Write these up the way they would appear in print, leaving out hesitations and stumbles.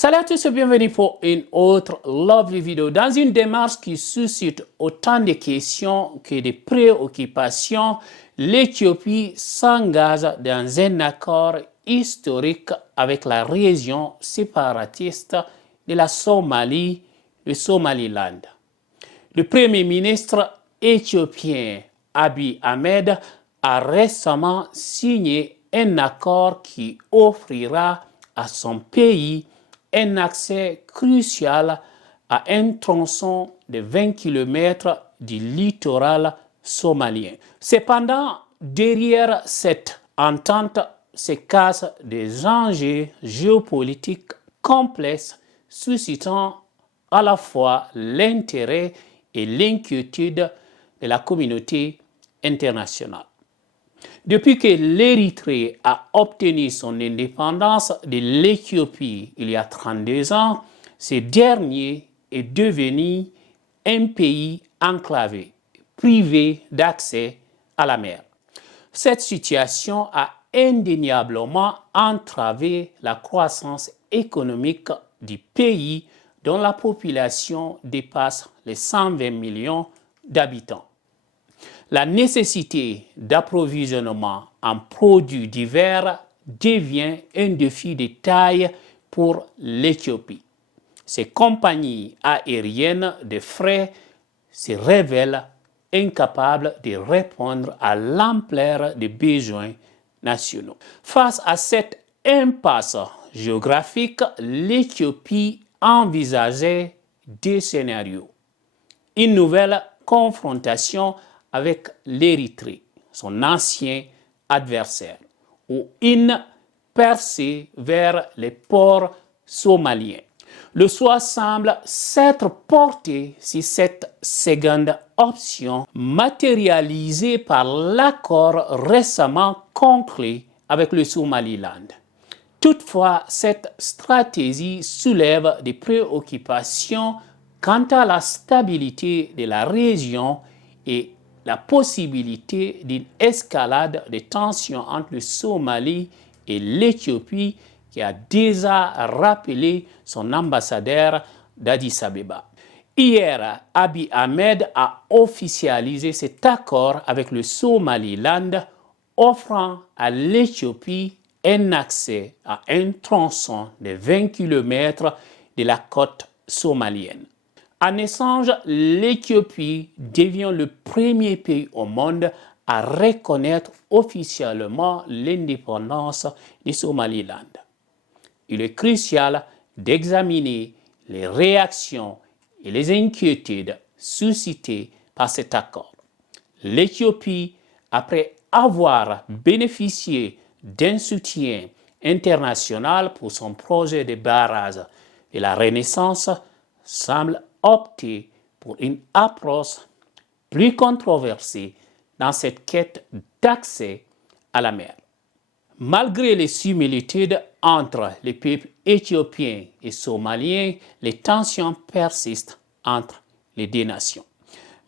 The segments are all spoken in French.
Salut à tous et bienvenue pour une autre lovely vidéo. Dans une démarche qui suscite autant de questions que de préoccupations, l'Éthiopie s'engage dans un accord historique avec la région séparatiste de la Somalie, le Somaliland. Le Premier ministre éthiopien Abiy Ahmed a récemment signé un accord qui offrira à son pays un accès crucial à un tronçon de 20 km du littoral somalien. Cependant, derrière cette entente se cachent des enjeux géopolitiques complexes suscitant à la fois l'intérêt et l'inquiétude de la communauté internationale. Depuis que l'Érythrée a obtenu son indépendance de l'Éthiopie il y a 32 ans, ce dernier est devenu un pays enclavé, privé d'accès à la mer. Cette situation a indéniablement entravé la croissance économique du pays dont la population dépasse les 120 millions d'habitants. La nécessité d'approvisionnement en produits divers devient un défi de taille pour l'Éthiopie. Ces compagnies aériennes de fret se révèlent incapables de répondre à l'ampleur des besoins nationaux. Face à cette impasse géographique, l'Éthiopie envisageait deux scénarios. Une nouvelle confrontation avec l'Érythrée, son ancien adversaire, ou une percée vers les ports somaliens. Le choix semble s'être porté sur cette seconde option matérialisée par l'accord récemment conclu avec le Somaliland. Toutefois, cette stratégie soulève des préoccupations quant à la stabilité de la région et la possibilité d'une escalade des tensions entre le Somalie et l'Éthiopie qui a déjà rappelé son ambassadeur d'Addis Abeba. Hier, Abiy Ahmed a officialisé cet accord avec le Somaliland, offrant à l'Éthiopie un accès à un tronçon de 20 km de la côte somalienne. En échange, l'Éthiopie devient le premier pays au monde à reconnaître officiellement l'indépendance du Somaliland. Il est crucial d'examiner les réactions et les inquiétudes suscitées par cet accord. L'Éthiopie, après avoir bénéficié d'un soutien international pour son projet de barrage de la Renaissance, semble opter pour une approche plus controversée dans cette quête d'accès à la mer. Malgré les similitudes entre les peuples éthiopiens et somaliens, les tensions persistent entre les deux nations.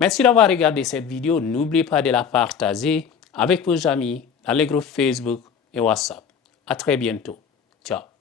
Merci d'avoir regardé cette vidéo. N'oubliez pas de la partager avec vos amis dans les groupes Facebook et WhatsApp. À très bientôt. Ciao.